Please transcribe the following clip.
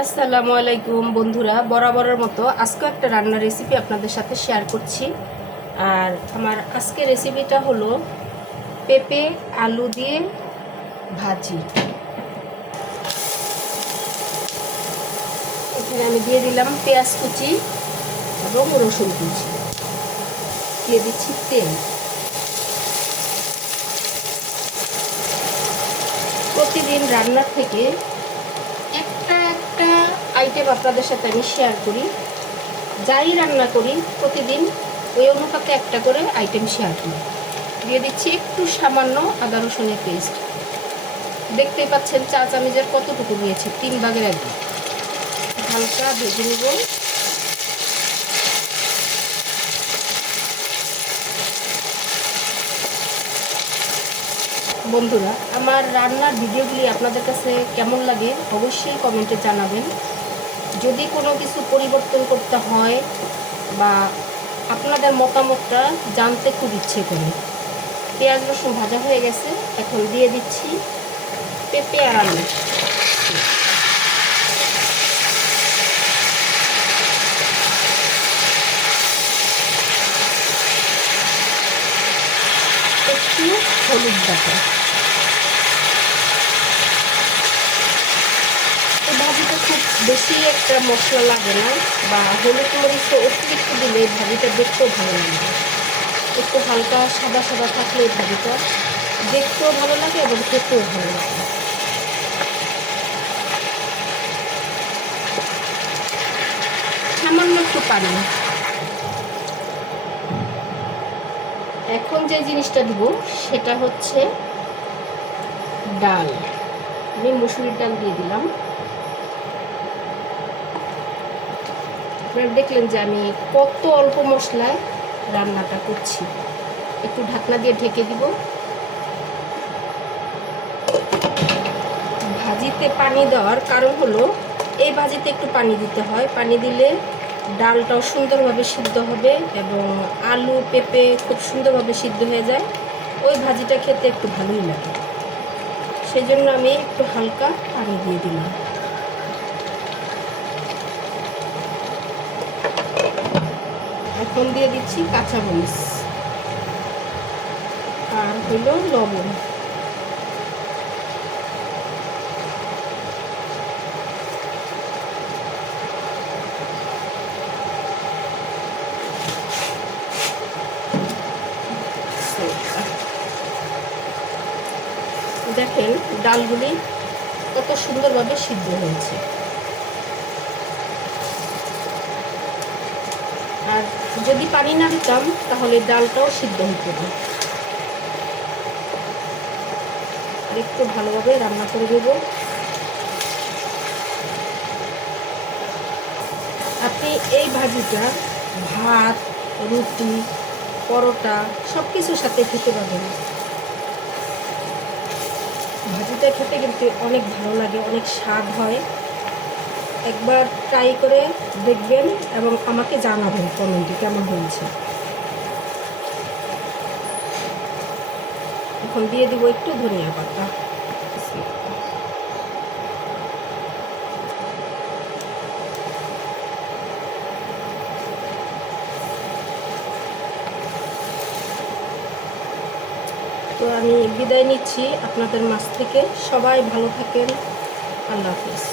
আসসালামু আলাইকুম বন্ধুরা, বরাবরের মতো আজকে একটা রান্নার রেসিপি আপনাদের সাথে শেয়ার করছি। আর আমার আজকের রেসিপিটা হলো পেঁপে আলু দিয়ে ভাজি। এখানে আমি দিয়ে দিলাম পেঁয়াজ কুচি এবং রসুন কুচি, দিয়ে দিচ্ছি তেল। প্রতিদিন রান্নার থেকে একটা একটা আইটেম আপনাদের সাথে আমি শেয়ার করি। যাই রান্না করি প্রতিদিন ওই অনুপাতে একটা করে আইটেম শেয়ার করি। দিয়ে দিচ্ছি একটু সামান্য আদা রসুনের পেস্ট। দেখতেই পাচ্ছেন চা চামচের কতটুকু দিয়েছি, 3 ভাগের 1 ভাগ। হালকা ভেজে নেব। বন্ধুরা, আমার রান্নার ভিডিওগুলি আপনাদের কাছে কেমন লাগে অবশ্যই কমেন্টে জানাবেন। যদি কোনো কিছু পরিবর্তন করতে হয় বা আপনাদের মতামতটা জানতে খুব ইচ্ছে করে। পেঁয়াজ রসুন ভাজা হয়ে গেছে, এখন দিয়ে দিচ্ছি পেঁপে আর আলু। একটু হলুদ বাটা। এই ভাজিটা খুব বেশি একটা মশলা লাগে না, বা হলুদ মরিচ অতিরিক্ত দিলে এই ভাজিটা দেখতেও ভালো লাগে। একটু হালকা সাদা সাদা থাকলে এই ভাজিটা দেখতেও ভালো লাগে এবং খেতেও ভালো লাগে। সামান্য একটু পানি। এখন যে জিনিসটা দিব সেটা হচ্ছে ডাল। আমি মুসুরির ডাল দিয়ে দিলাম। আপনারা দেখলেন যে আমি কত অল্প মশলায় রান্নাটা করছি। একটু ঢাকনা দিয়ে ঢেকে দিব। ভাজিতে পানি দেওয়ার কারণ হলো এই ভাজিতে একটু পানি দিতে হয়। পানি দিলে ডালটাও সুন্দরভাবে সিদ্ধ হবে এবং আলু পেঁপে খুব সুন্দরভাবে সিদ্ধ হয়ে যায়। ওই ভাজিটা খেতে একটু ভালোই লাগে, সেই জন্য আমি একটু হালকা পানি দিয়ে দিলাম। এখন দিয়ে দিচ্ছি কাঁচামরিচ আর হলো লবণ। দেখেন ডালগুলি কত সুন্দরভাবে সিদ্ধ হয়েছে। আর যদি পানি না দিতাম তাহলে ডালটাও সিদ্ধ হতো না। আর একটু ভালোভাবে রান্না করে দেব। আপনি এই ভাজিটা ভাত, রুটি, পরোটা সব কিছুর সাথে খেতে পারবেন। ভাজিটা খেতে কিন্তু অনেক ভালো লাগে, অনেক স্বাদ হয়। একবার ট্রাই করে দেখবেন এবং আমাকে জানাবেন কমেন্টে কেমন হয়েছে। এখন দিয়ে দিব একটু ধনিয়া পাতা। তো আমি বিদায় নিচ্ছি আপনাদের মাঝ থেকে। সবাই ভালো থাকেন। আল্লাহ হাফেজ।